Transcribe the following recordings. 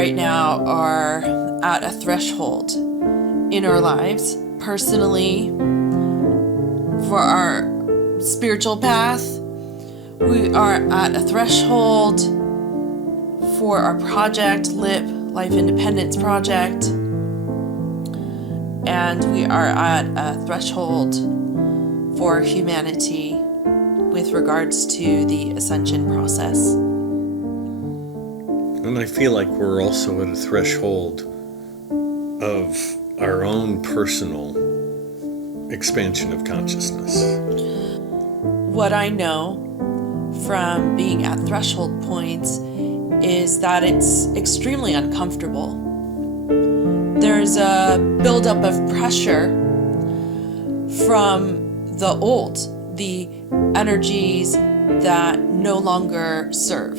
right now are at a threshold in our lives, personally, for our spiritual path. We are at a threshold for our project, Life Independence project. And we are at a threshold for humanity with regards to the ascension process. And I feel like we're also at a threshold of our own personal expansion of consciousness. What I know from being at threshold points is that it's extremely uncomfortable. There's a buildup of pressure from the old, the energies that no longer serve,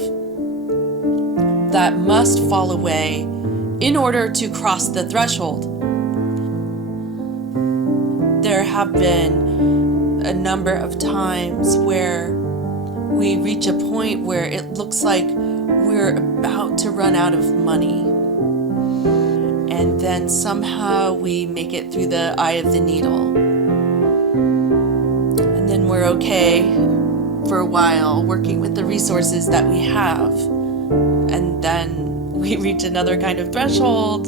that must fall away in order to cross the threshold. There have been a number of times where we reach a point where it looks like we're about to run out of money. And then somehow we make it through the eye of the needle. And then we're okay for a while working with the resources that we have. And then we reach another kind of threshold,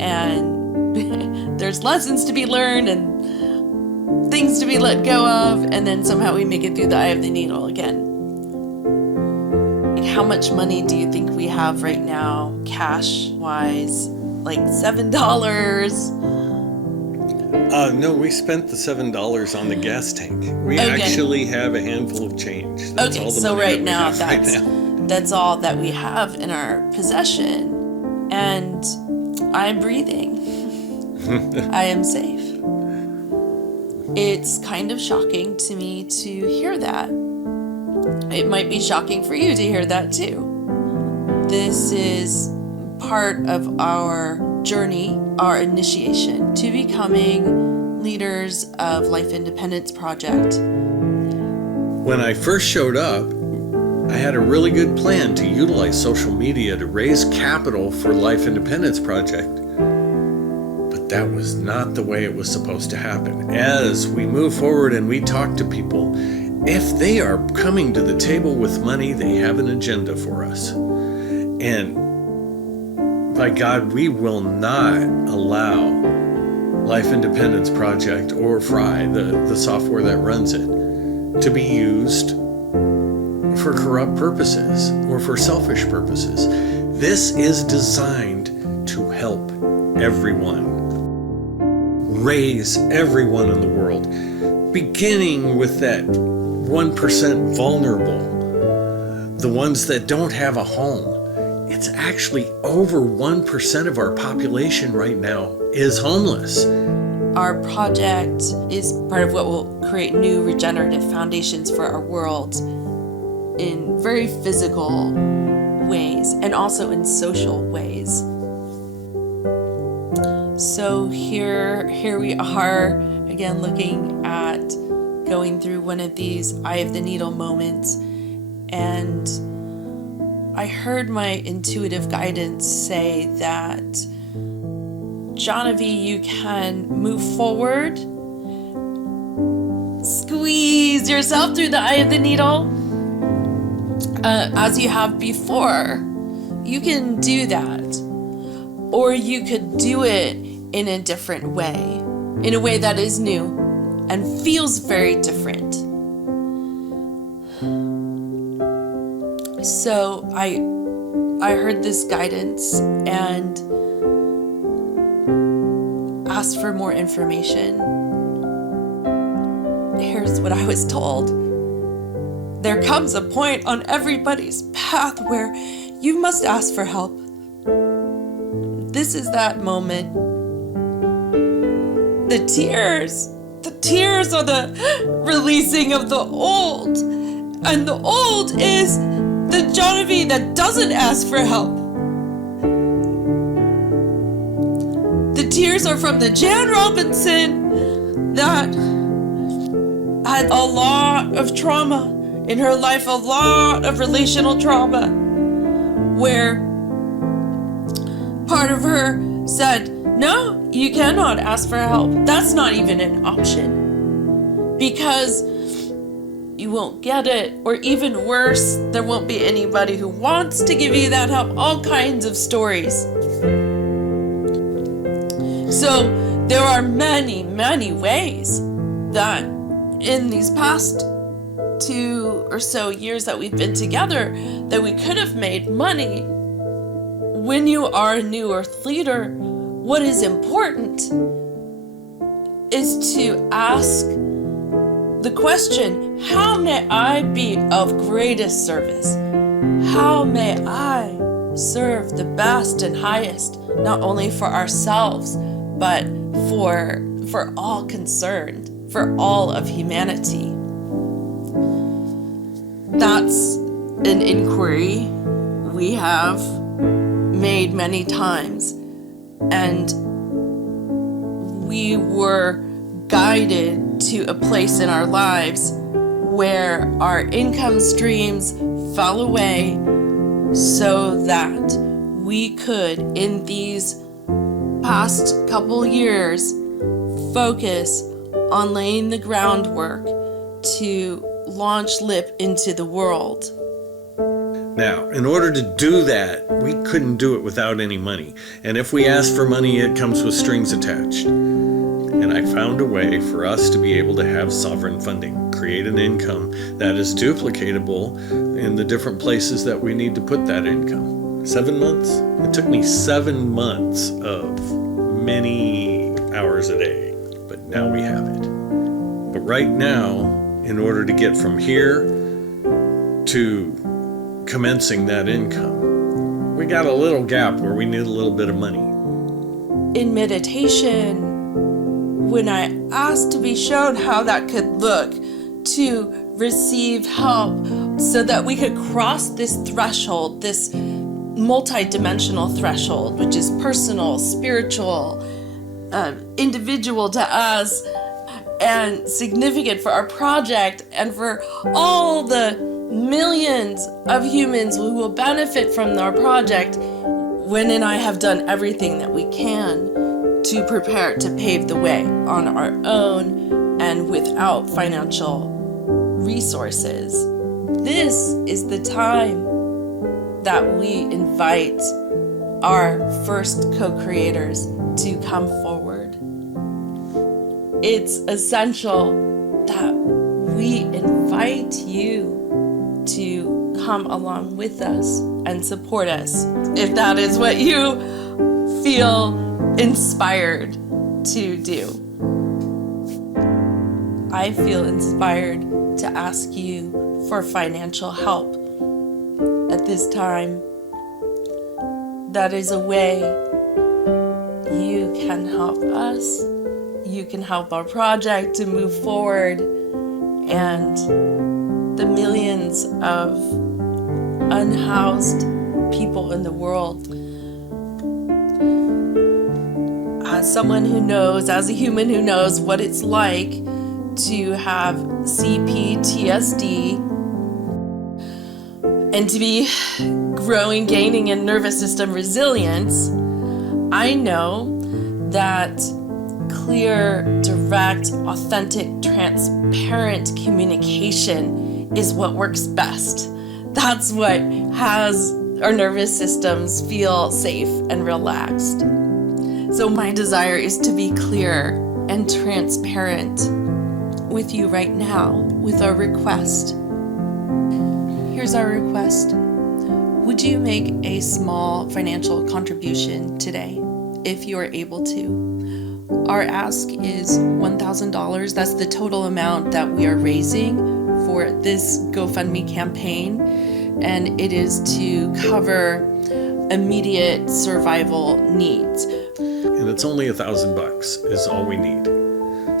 and there's lessons to be learned and things to be let go of, and then somehow we make it through the eye of the needle again. How much money do you think we have right now, cash-wise? Like $7? No, we spent the $7 on the gas tank. We actually have a handful of change. That's all the so money right now, now. That's all that we have in our possession. And I'm breathing. I am safe. It's kind of shocking to me to hear that. It might be shocking for you to hear that too. This is part of our journey, our initiation to becoming leaders of Life Independence Project. When I first showed up, I had a really good plan to utilize social media to raise capital for Life Independence Project. But that was not the way it was supposed to happen. As we move forward and we talk to people, if they are coming to the table with money, they have an agenda for us. And by God, we will not allow Life Independence Project or Fry, the software that runs it, to be used for corrupt purposes or for selfish purposes. This is designed to help everyone, raise everyone in the world, beginning with that 1% vulnerable, the ones that don't have a home. It's actually over 1% of our population right now is homeless. Our project is part of what will create new regenerative foundations for our world in very physical ways and also in social ways. So here we are again looking at going through one of these eye of the needle moments, and I heard my intuitive guidance say that, Jahnavi, you can move forward, squeeze yourself through the eye of the needle, as you have before. You can do that. Or you could do it in a different way, in a way that is new and feels very different. So I heard this guidance and asked for more information. Here's what I was told. There comes a point on everybody's path where you must ask for help. This is that moment. The tears are the releasing of the old. And the old is the Jahnavi that doesn't ask for help. The tears are from the Jan Robinson that had a lot of trauma in her life, a lot of relational trauma, where part of her said, no, you cannot ask for help. That's not even an option. Because you won't get it. Or even worse, there won't be anybody who wants to give you that help. All kinds of stories. So there are many, many ways that in these past 2 or so years that we've been together that we could have made money. When you are a new earth leader, what is important is to ask the question, how may I be of greatest service? How may I serve the best and highest, not only for ourselves, but for all concerned, for all of humanity? That's an inquiry we have made many times, and we were guided to a place in our lives where our income streams fell away so that we could, in these past couple years, focus on laying the groundwork to launch Lip into the world. Now, in order to do that, we couldn't do it without any money. And if we ask for money, it comes with strings attached. And I found a way for us to be able to have sovereign funding, create an income that is duplicatable in the different places that we need to put that income. 7 months? It took me 7 months of many hours a day, but now we have it. But right now, in order to get from here to commencing that income, we got a little gap where we need a little bit of money. In meditation, when I asked to be shown how that could look to receive help so that we could cross this threshold, this multi-dimensional threshold, which is personal, spiritual, individual to us, and significant for our project and for all the millions of humans who will benefit from our project, Wen and I have done everything that we can to prepare to pave the way on our own and without financial resources. This is the time that we invite our first co-creators to come forward. It's essential that we invite you to come along with us and support us, if that is what you feel inspired to do. I feel inspired to ask you for financial help at this time. That is a way you can help us. You can help our project to move forward, and the millions of unhoused people in the world. As someone who knows, as a human who knows what it's like to have CPTSD and to be gaining in nervous system resilience, I know that clear, direct, authentic, transparent communication is what works best. That's what has our nervous systems feel safe and relaxed. So my desire is to be clear and transparent with you right now with our request. Here's our request. Would you make a small financial contribution today if you are able to? Our ask is $1,000. That's the total amount that we are raising for this GoFundMe campaign, and it is to cover immediate survival needs. And it's only $1,000 is all we need.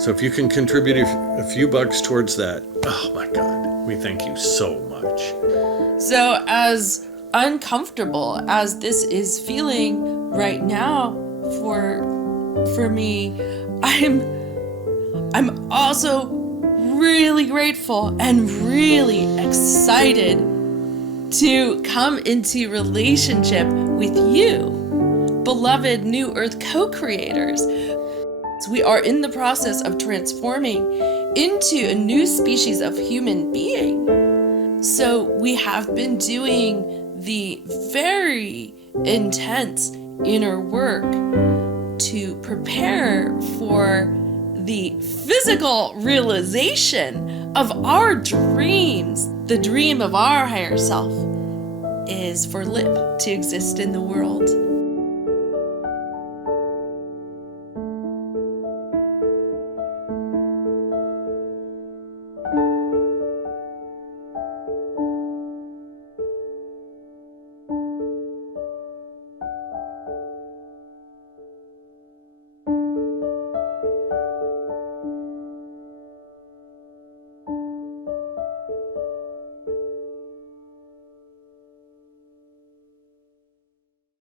So if you can contribute a few bucks towards that, oh my God, we thank you so much. So as uncomfortable as this is feeling right now for me, I'm also really grateful and really excited to come into relationship with you, beloved New Earth co-creators. We are in the process of transforming into a new species of human being. So we have been doing the very intense inner work to prepare for the physical realization of our dreams. The dream of our higher self is for Lip to exist in the world